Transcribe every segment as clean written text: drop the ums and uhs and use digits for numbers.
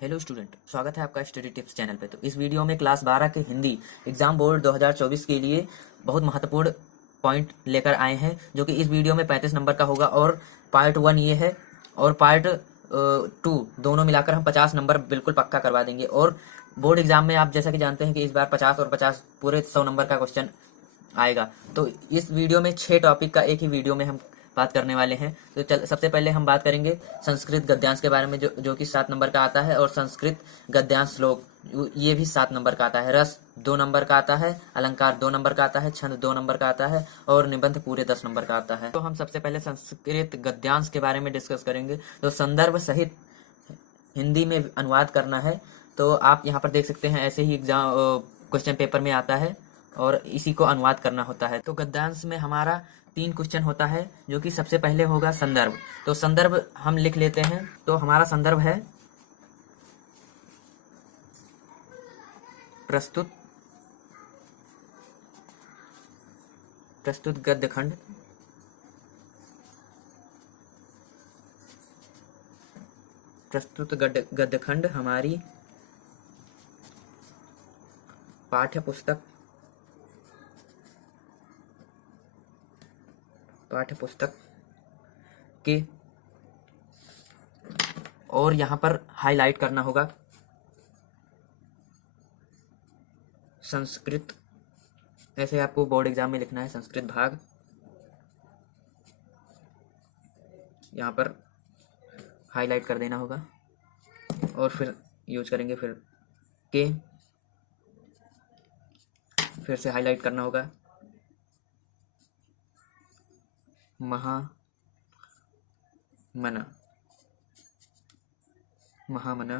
Hello student, स्वागत है आपका स्टडी टिप्स चैनल पे। तो इस वीडियो में क्लास 12 के हिंदी एग्जाम बोर्ड 2024 के लिए बहुत महत्वपूर्ण पॉइंट लेकर आए हैं, जो कि इस वीडियो में 35 नंबर का होगा। और पार्ट 1 ये है और पार्ट 2 दोनों मिलाकर हम 50 नंबर बिल्कुल पक्का करवा देंगे। और बोर्ड एग्जाम में आप जैसा कि जानते हैं कि इस बार 50 और 50 पूरे 100 नंबर का क्वेश्चन आएगा। तो इस वीडियो में 6 टॉपिक का एक ही वीडियो में हम बात करने वाले हैं। तो सबसे पहले हम बात करेंगे संस्कृत गद्यांश के बारे में, जो कि 7 नंबर का आता है। और संस्कृत गद्यांश श्लोक ये भी 7 नंबर का आता है। रस 2 नंबर का आता है, अलंकार 2 नंबर का आता है, छंद 2 नंबर का आता है और निबंध पूरे 10 नंबर का आता है। तो हम सबसे पहले संस्कृत गद्यांश के बारे में डिस्कस करेंगे। तो संदर्भ सहित हिंदी में अनुवाद करना है। तो आप यहाँ पर देख सकते हैं, ऐसे ही एग्जाम क्वेश्चन पेपर में आता है और इसी को अनुवाद करना होता है। तो गद्यांश में हमारा 3 क्वेश्चन होता है, जो कि सबसे पहले होगा संदर्भ। तो संदर्भ हम लिख लेते हैं। तो हमारा संदर्भ है प्रस्तुत गद्य खंड, गद्य खंड हमारी पाठ्य पुस्तक के, और यहाँ पर हाईलाइट करना होगा संस्कृत। ऐसे आपको बोर्ड एग्जाम में लिखना है संस्कृत भाग, यहाँ पर हाईलाइट कर देना होगा और फिर यूज करेंगे फिर से हाईलाइट करना होगा महामना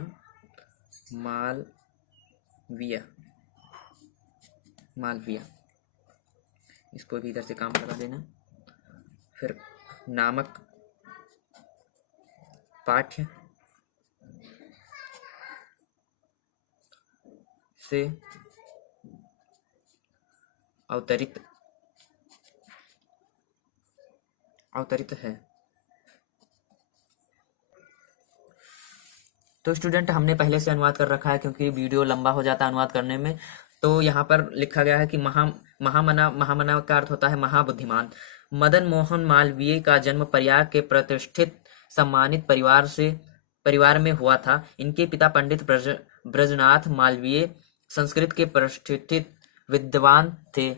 मालविया, इसको भी इधर से काम लगा देना। फिर नामक पाठ्य से अवतरित है। तो स्टूडेंट, हमने पहले से अनुवाद कर रखा है, क्योंकि वीडियो लंबा हो जाता है अनुवाद करने में। तो यहाँ पर लिखा गया है कि महामना का अर्थ होता है महाबुद्धिमान। मदन मोहन मालवीय का जन्म प्रयाग के प्रतिष्ठित सम्मानित परिवार में हुआ था। इनके पिता पंडित ब्रजनाथ मालवीय संस्कृत के प्रतिष्ठित विद्वान थे।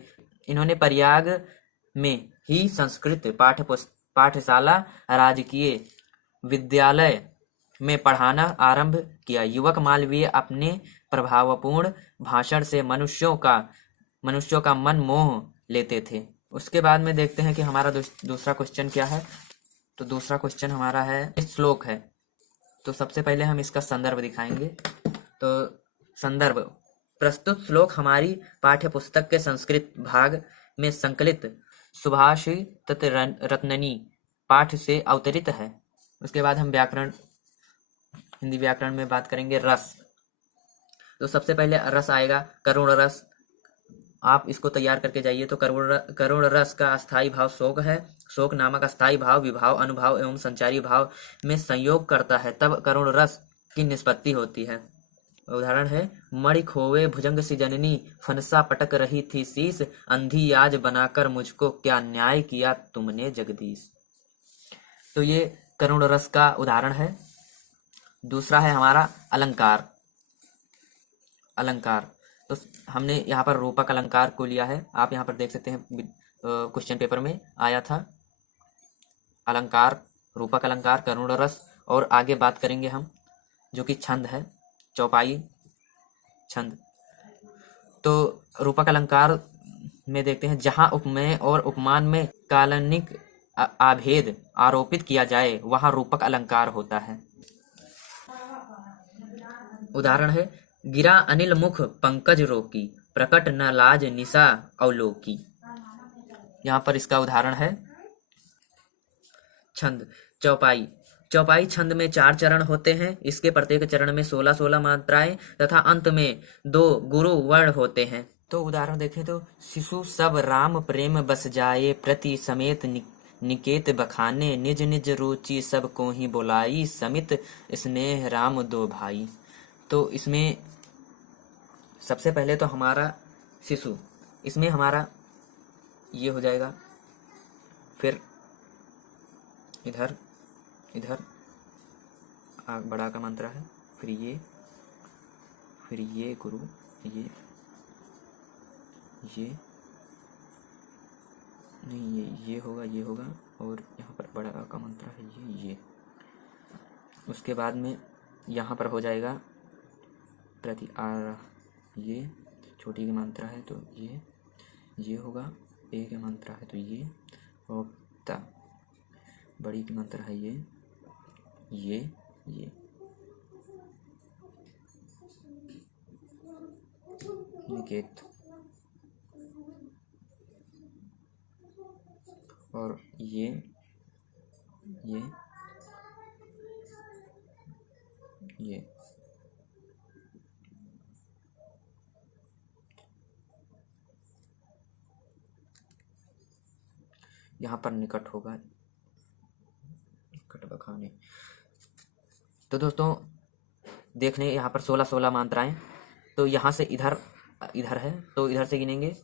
इन्होंने प्रयाग में ही संस्कृत पाठशाला, राजकीय विद्यालय में पढ़ाना आरंभ किया। युवक मालवीय अपने प्रभावपूर्ण भाषण से मनुष्यों का मन मोह लेते थे। उसके बाद में देखते हैं कि हमारा दूसरा क्वेश्चन क्या है। तो दूसरा क्वेश्चन हमारा है श्लोक है। तो सबसे पहले हम इसका संदर्भ दिखाएंगे। तो संदर्भ, प्रस्तुत श्लोक हमारी पाठ्य पुस्तक के संस्कृत भाग में संकलित सुभाषित रत्ननी पाठ से अवतरित है। उसके बाद हम हिंदी व्याकरण में बात करेंगे रस। तो सबसे पहले रस आएगा करुण रस। आप इसको तैयार करके जाइए। तो करुण रस का अस्थाई भाव शोक है। शोक नामक अस्थाई भाव विभाव, अनुभाव एवं संचारी भाव में संयोग करता है, तब करुण रस की निष्पत्ति होती है। उदाहरण है, मणि खोवे भुजंग सी जननी, फनसा पटक रही थी शीस, अंधी आज बनाकर मुझको क्या न्याय किया तुमने जगदीश। तो ये करुण रस का उदाहरण है। दूसरा है हमारा अलंकार। तो हमने यहाँ पर रूपक अलंकार को लिया है। आप यहाँ पर देख सकते हैं, क्वेश्चन पेपर में आया था अलंकार, रूपक अलंकार, करुण रस। और आगे बात करेंगे हम, जो कि छंद है, चौपाई छंद। तो रूपक अलंकार में देखते हैं, जहां उपमेय और उपमान में काल्पनिक आभेद आरोपित किया जाए वहां रूपक अलंकार होता है। उदाहरण है, गिरा अनिल मुख पंकज रोकी, प्रकट न लाज निशा अवलोकी। यहाँ पर इसका उदाहरण है छंद चौपाई छंद में 4 चरण होते हैं। इसके प्रत्येक चरण में 16-16 मात्राएं तथा अंत में 2 गुरु वर्ण होते हैं। तो उदाहरण देखें तो, शिशु सब राम प्रेम बस जाए, प्रति समेत निकेत बखाने, निज निज रुचि सब को ही बुलाई, समित स्नेह राम दो भाई। तो इसमें सबसे पहले तो हमारा शिशु, इसमें हमारा ये हो जाएगा, फिर इधर इधर बड़ा का मंत्र है, फिर ये गुरु, ये नहीं, ये होगा और यहाँ पर बड़ा का मंत्र है ये। उसके बाद में यहाँ पर हो जाएगा प्रति ये छोटी की मंत्र है तो ये होगा, ए के मंत्र है तो ये, और बड़ी की मंत्र है ये निकेत, और ये यहाँ पर निकट होगा, निकट बखाने। तो दोस्तों देख लें यहाँ पर 16 मात्राएं, तो यहाँ से इधर है, तो इधर से गिनेंगे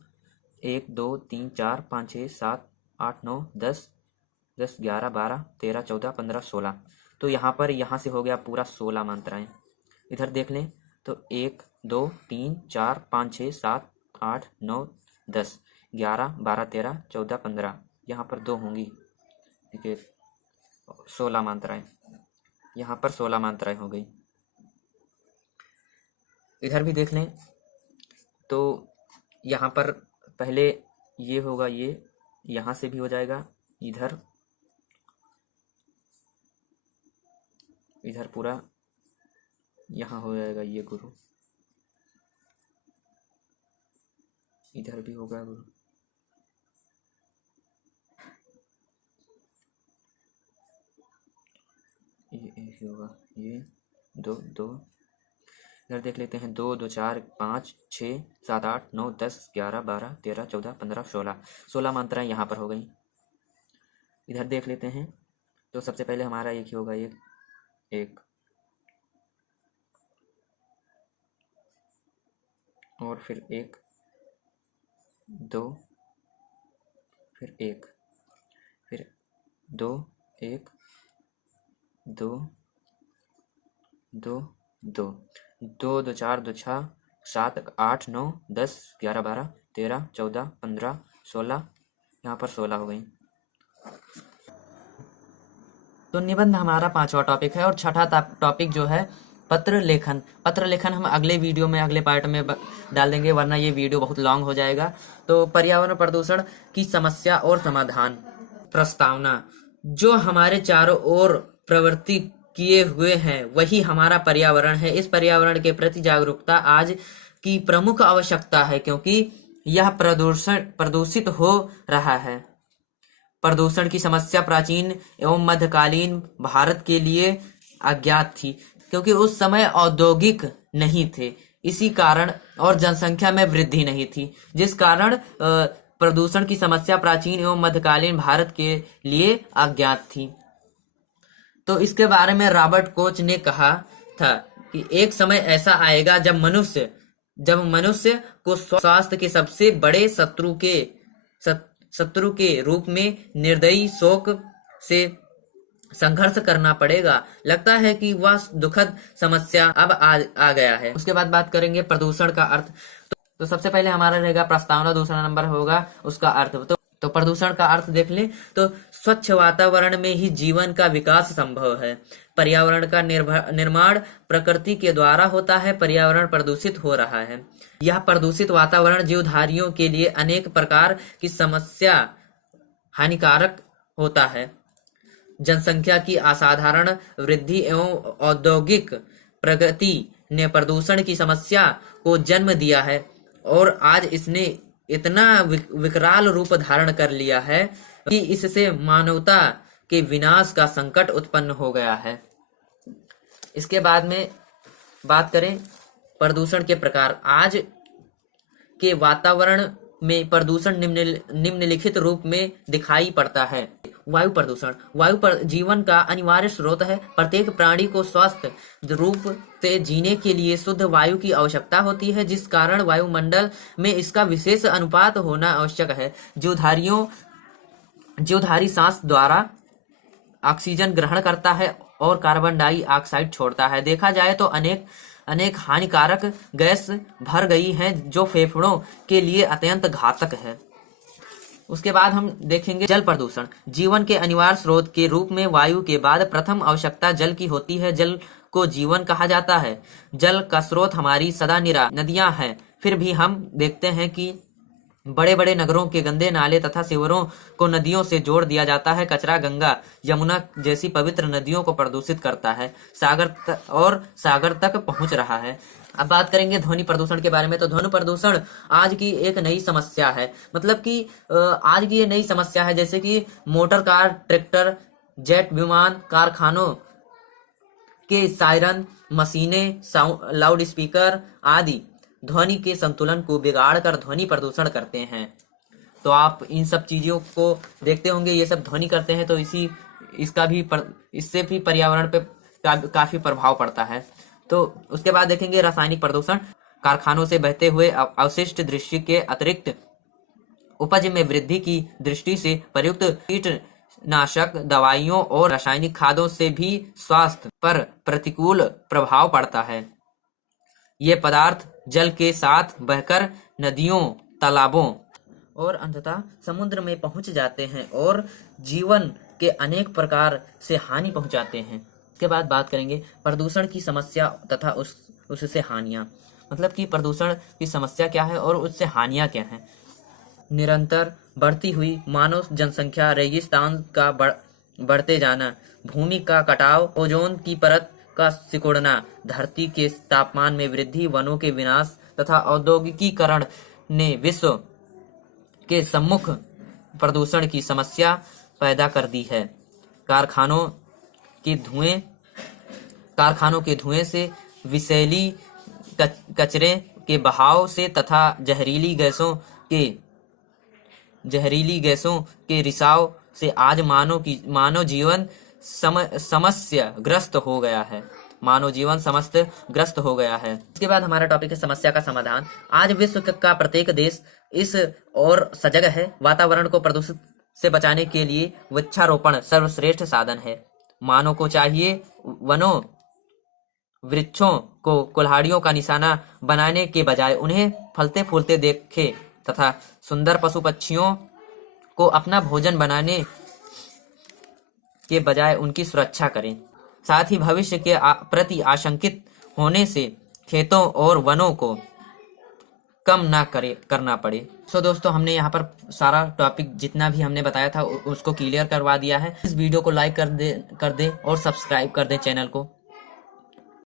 1 2 3 4 5 6 7 8 9 10 11 12 13 14 15 16। तो यहाँ से हो गया पूरा 16 मात्राएं। इधर देख लें तो 1 2 3 4 5 6 7 8 9 10 11 12 13 14 15, यहाँ पर 2 होंगी, ठीक है, 16 मात्राएं। यहाँ पर 16 मात्राएं हो गई। इधर भी देख लें तो यहाँ पर पहले ये होगा, ये यहाँ से भी हो जाएगा, इधर पूरा यहाँ हो जाएगा ये गुरु, इधर भी होगा गुरु, ये एक होगा, ये 2 2। इधर देख लेते हैं 2 2 4 5 6 7 8 9 10 11 12 13 14 15 16 मात्राएं यहाँ पर हो गई। इधर देख लेते हैं तो सबसे पहले हमारा एक ही होगा, एक और फिर 1 2 फिर 1 फिर 2 1 2 2 2 2 2 4 2 6 7 8 9 10 11 12 13 14 15 16, यहाँ पर 16 हो गई। तो निबंध हमारा 5वां टॉपिक है, और छठा टॉपिक जो है पत्र लेखन। पत्र लेखन हम अगले वीडियो में, अगले पार्ट में डाल देंगे, वरना ये वीडियो बहुत लॉन्ग हो जाएगा। तो पर्यावरण प्रदूषण की समस्या और समाधान। प्रस्तावना। जो हमारे चारों ओर प्रवृत्ति किए हुए हैं वही हमारा पर्यावरण है। इस पर्यावरण के प्रति जागरूकता आज की प्रमुख आवश्यकता है, क्योंकि यह प्रदूषित हो रहा है। प्रदूषण की समस्या प्राचीन एवं मध्यकालीन भारत के लिए अज्ञात थी, क्योंकि उस समय औद्योगिक नहीं थे, इसी कारण, और जनसंख्या में वृद्धि नहीं थी, जिस कारण प्रदूषण की समस्या प्राचीन एवं मध्यकालीन भारत के लिए अज्ञात थी। तो इसके बारे में रॉबर्ट कोच ने कहा था कि एक समय ऐसा आएगा जब मनुष्य को स्वास्थ्य के सबसे बड़े शत्रु के रूप में निर्दयी शोक से संघर्ष करना पड़ेगा। लगता है कि वह दुखद समस्या अब आ गया है। उसके बाद बात करेंगे प्रदूषण का अर्थ। तो सबसे पहले हमारा रहेगा प्रस्तावना, दूसरा नंबर होगा उसका अर्थ। तो प्रदूषण का अर्थ देख लें तो स्वच्छ वातावरण में ही जीवन का विकास संभव है। पर्यावरण का निर्माण प्रकृति के द्वारा होता है। पर्यावरण प्रदूषित हो रहा है। यह प्रदूषित वातावरण जीवधारियों के लिए अनेक प्रकार की समस्या हानिकारक होता है। जनसंख्या की असाधारण वृद्धि एवं औद्योगिक प्रगति ने प्रदूषण की समस्या को जन्म दिया है, और आज इसने इतना विकराल रूप धारण कर लिया है कि इससे मानवता के विनाश का संकट उत्पन्न हो गया है। इसके बाद में बात करें प्रदूषण के प्रकार। आज के वातावरण में प्रदूषण निम्नलिखित रूप में दिखाई पड़ता है। वायु प्रदूषण जीवन का अनिवार्य स्रोत है। प्रत्येक प्राणी को स्वस्थ रूप से जीने के लिए शुद्ध वायु की आवश्यकता होती है, जिस कारण वायुमंडल में इसका विशेष अनुपात होना आवश्यक है। जीवधारी सांस द्वारा ऑक्सीजन ग्रहण करता है और कार्बन डाइऑक्साइड छोड़ता है। देखा जाए तो अनेक हानिकारक गैस भर गई हैं जो फेफड़ों के लिए अत्यंत घातक है। उसके बाद हम देखेंगे जल प्रदूषण। जीवन के अनिवार्य स्रोत के रूप में वायु के बाद प्रथम आवश्यकता जल की होती है। जल को जीवन कहा जाता है। जल का स्रोत हमारी सदा निरा नदियां हैं। फिर भी हम देखते हैं कि बड़े बड़े नगरों के गंदे नाले तथा सीवरों को नदियों से जोड़ दिया जाता है। कचरा गंगा यमुना जैसी पवित्र नदियों को प्रदूषित करता है, सागर तक पहुंच रहा है। अब बात करेंगे ध्वनि प्रदूषण के बारे में। तो ध्वनि प्रदूषण आज की एक नई समस्या है। मतलब कि आज की ये नई समस्या है, जैसे कि मोटर कार, ट्रैक्टर, जेट विमान, कारखानों के सायरन, मशीनें, लाउड स्पीकर आदि ध्वनि के संतुलन को बिगाड़कर ध्वनि प्रदूषण करते हैं। तो आप इन सब चीजों को देखते होंगे, ये सब ध्वनि करते हैं, तो इससे भी पर्यावरण पे काफी प्रभाव पड़ता है। तो उसके बाद देखेंगे रासायनिक प्रदूषण। कारखानों से बहते हुए अवशिष्ट दृश्य के अतिरिक्त उपज में वृद्धि की दृष्टि से प्रयुक्त कीटनाशक दवाइयों और रासायनिक खादों से भी स्वास्थ्य पर प्रतिकूल प्रभाव पड़ता है। ये पदार्थ जल के साथ बहकर नदियों, तालाबों और अंततः समुद्र में पहुंच जाते हैं और जीवन के अनेक प्रकार से हानि पहुंचाते हैं। इसके बाद बात करेंगे प्रदूषण की समस्या तथा उससे हानियां। मतलब कि प्रदूषण की समस्या क्या है और उससे हानियां क्या हैं। निरंतर बढ़ती हुई मानव जनसंख्या, रेगिस्तान का बढ़ते जाना, भूमि का कटाव, ओजोन की परत का सिकुड़ना, धरती के तापमान में वृद्धि, वनों के विनाश तथा औद्योगिकीकरण ने विश्व के सम्मुख प्रदूषण की समस्या पैदा कर दी है। कारखानों के धुएं से, विषैली कचरे के बहाव से तथा जहरीली गैसों के रिसाव से आज मानव जीवन समस्याग्रस्त हो गया है। इसके बाद हमारा टॉपिक है समस्या का समाधान। आज विश्व का प्रत्येक देश इस और सजग है। वातावरण को प्रदूषित से बचाने के लिए वृक्षारोपण सर्वश्रेष्ठ साधन है। मानव को चाहिए वनों वृक्षों को कुल्हाड़ियों का निशाना बनाने के बजाय उन्हें फलते फूलते देखे तथा सुंदर पशु पक्षियों को अपना भोजन बनाने के बजाय उनकी सुरक्षा करें। साथ ही भविष्य के प्रति आशंकित होने से खेतों और वनों को कम ना करना पड़े। सो दोस्तों, हमने यहाँ पर सारा टॉपिक जितना भी हमने बताया था उसको क्लियर करवा दिया है। इस वीडियो को लाइक कर दे और सब्सक्राइब कर दे चैनल को।